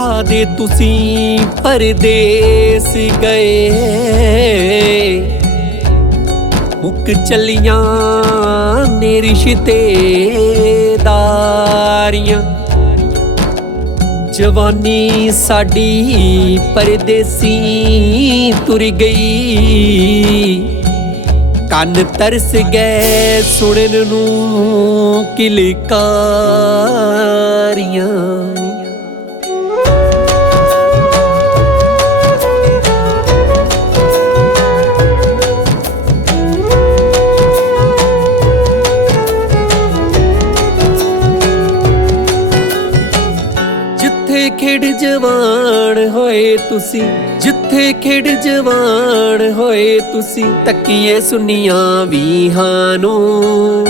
ਕਾਦੇ ਤੁਸੀਂ ਪਰਦੇਸ ਗਏ। ਮੁੱਕ ਚਲੀਆਂ ਨੇ ਰਿਸ਼ਤੇਦਾਰੀਆਂ। ਜਵਾਨੀ ਸਾਡੀ ਪਰਦੇਸੀ ਤੁਰ ਗਈ। ਕੰਨ ਤਰਸ ਗਏ ਸੁਣਨ ਨੂੰ ਕਿਲਕਾ। ਜਿੱਥੇ ਖੇਡ ਜਵਾਨ ਹੋਏ ਤੁਸੀਂ, ਜਿੱਥੇ ਖੇਡ ਜਵਾਨ ਹੋਏ ਤੁਸੀਂ, ਤੱਕੀਏ ਸੁਨੀਆਂ ਵੀਹਾਂ ਨੂੰ।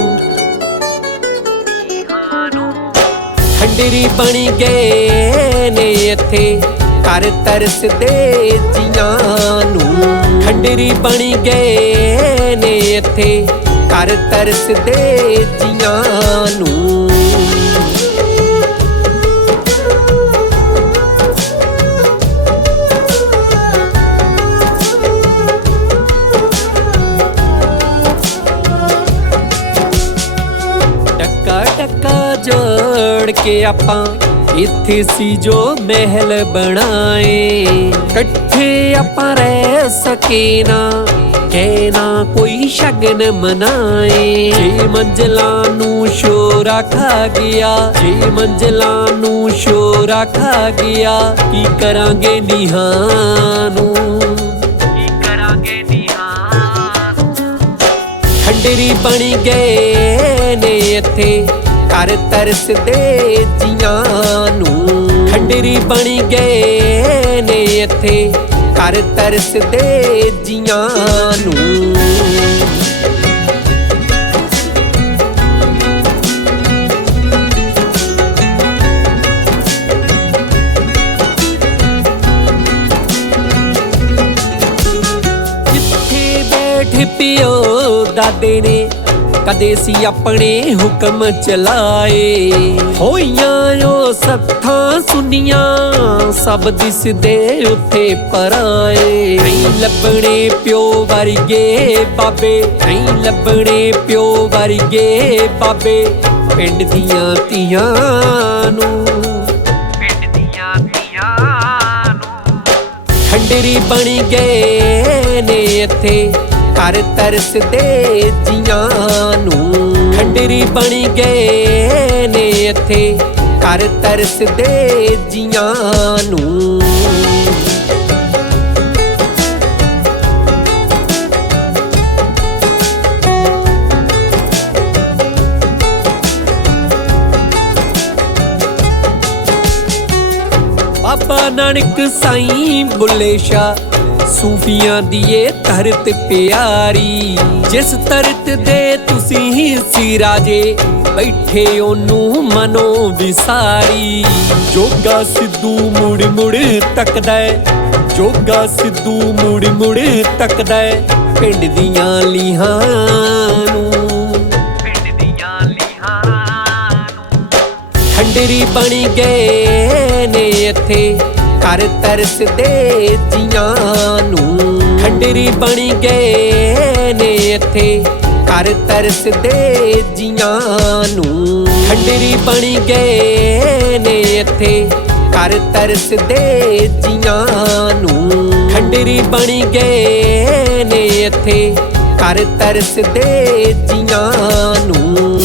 ਖੰਡਰੀ ਬਣ ਗਏ ਨੇ ਇੱਥੇ, ਘਰ ਤਰਸਦੇ ਜੀਆਂ ਨੂੰ। ਖੰਡਰੀ ਬਣ ਗਏ ਨੇ ਇੱਥੇ, ਘਰ ਤਰਸਦੇ ਜੀਆਂ ਨੂੰ। ਟੱਕਾ ਟੱਕਾ ਜੋੜ ਕੇ ਆਪਾਂ ਇੱਥੇ ਸੀ ਜੋ ਮਹਿਲ ਬਣਾਏ। ਇਕੱਠੇ ਆਪਾਂ ਰਹਿ ਸਕੇ ਨਾ ਕਹਿ ਕੋਈ ਸ਼ਗਨ ਮਨਾਏ। ਛੇ ਮੰਜ਼ਲਾਂ ਨੂੰ ਸ਼ੋਰਾ ਖਾ ਗਿਆ ਛੇ ਮੰਜ਼ਲਾਂ ਨੂੰ ਸ਼ੋਰਾ ਖਾ ਗਿਆ, ਕੀ ਕਰਾਂਗੇ ਨਿਹਾਂ ਨੂੰ? ਖੰਡਰੀ ਬਣ ਗਏ ਨੇ ਇੱਥੇ। ਘਰ ਤਰਸਦੇ ਜੀਆਂ ਨੂੰ। ਖੰਡਰੀ ਬਣ ਗਏ ਨੇ ਇੱਥੇ। ਘਰ ਤਰਸਦੇ ਜੀਆਂ ਨੂੰ। ਜਿੱਥੇ ਬੈਠ ਪਿਓ ਦਾਦੇ ਨੇ ਕਦੇ ਸੀ ਆਪਣੇ ਹੁਕਮ ਚਲਾਏ। ਹੋਈਆਂ ਉਹ ਸੱਥਾਂ ਸੁਨੀਆਂ ਸਭ ਦਿਸਦੇ ਉੱਥੇ ਪਰਾਏ। ਨਹੀਂ ਲੱਭਣੇ ਪਿਓ ਵਰਗੇ ਬਾਬੇ ਨਹੀਂ ਲੱਭਣੇ ਪਿਓ ਵਰਗੇ ਬਾਬੇ ਪਿੰਡ ਦੀਆਂ ਧੀਆਂ ਨੂੰ। ਪਿੰਡ ਦੀਆਂ ਧੀਆਂ ਨੂੰ। ਖੰਡਰੀ ਬਣ ਗਏ ਨੇ ਇੱਥੇ। ਕਰ ਤਰਸਦੇ ਜੀਆਂ ਨੂੰ। ਖੰਡਰੀ ਬਣ ਗਏ ਨੇ ਇੱਥੇ। ਘਰ ਤਰਸਦੇ ਜੀਆਂ ਨੂੰ। ਬਾਬਾ ਨਾਨਕ ਸਾਈਂ ਬੁੱਲੇ ਸ਼ਾਹ ਸੂਫੀਆਂ ਦੀ ਏ ਧਰਤ ਪਿਆਰੀ ਜਿਸ ਧਰਤ ਦੇ ਤੁਸੀਂ ਹੀ ਸੀ ਰਾਜੇ ਬੈਠੇ ਉਹਨੂੰ ਮਨੋ ਵਿਸਾਰੀ। ਜੋਗਾ ਸਿੱਧੂ ਮੁੜ ਮੁੜ ਤੱਕਦਾ ਜੋਗਾ ਸਿੱਧੂ ਮੁੜ ਮੁੜ ਤੱਕਦਾ ਪਿੰਡ ਦੀਆਂ ਲੀਹਾਂ ਨੂੰ। ਪਿੰਡ ਦੀਆਂ ਲੀਹਾਂ ਨੂੰ। ਖੰਡਰੀ ਬਣ ਗਏ ਨੇ ਇੱਥੇ। ਘਰ ਤਰਸਦੇ ਜੀਆਂ ਨੂੰ। ਖੰਡਰੀ ਬਣ ਗਏ ਨੇ ਇੱਥੇ। ਘਰ ਤਰਸਦੇ ਜੀਆਂ ਨੂੰ। ਖੰਡਰੀ ਬਣ ਗਏ ਨੇ ਇੱਥੇ। ਘਰ ਤਰਸਦੇ ਜੀਆਂ ਨੂੰ। ਖੰਡਰੀ ਬਣ ਗਏ ਨੇ ਇੱਥੇ। ਘਰ ਤਰਸਦੇ ਜੀਆਂ ਨੂੰ।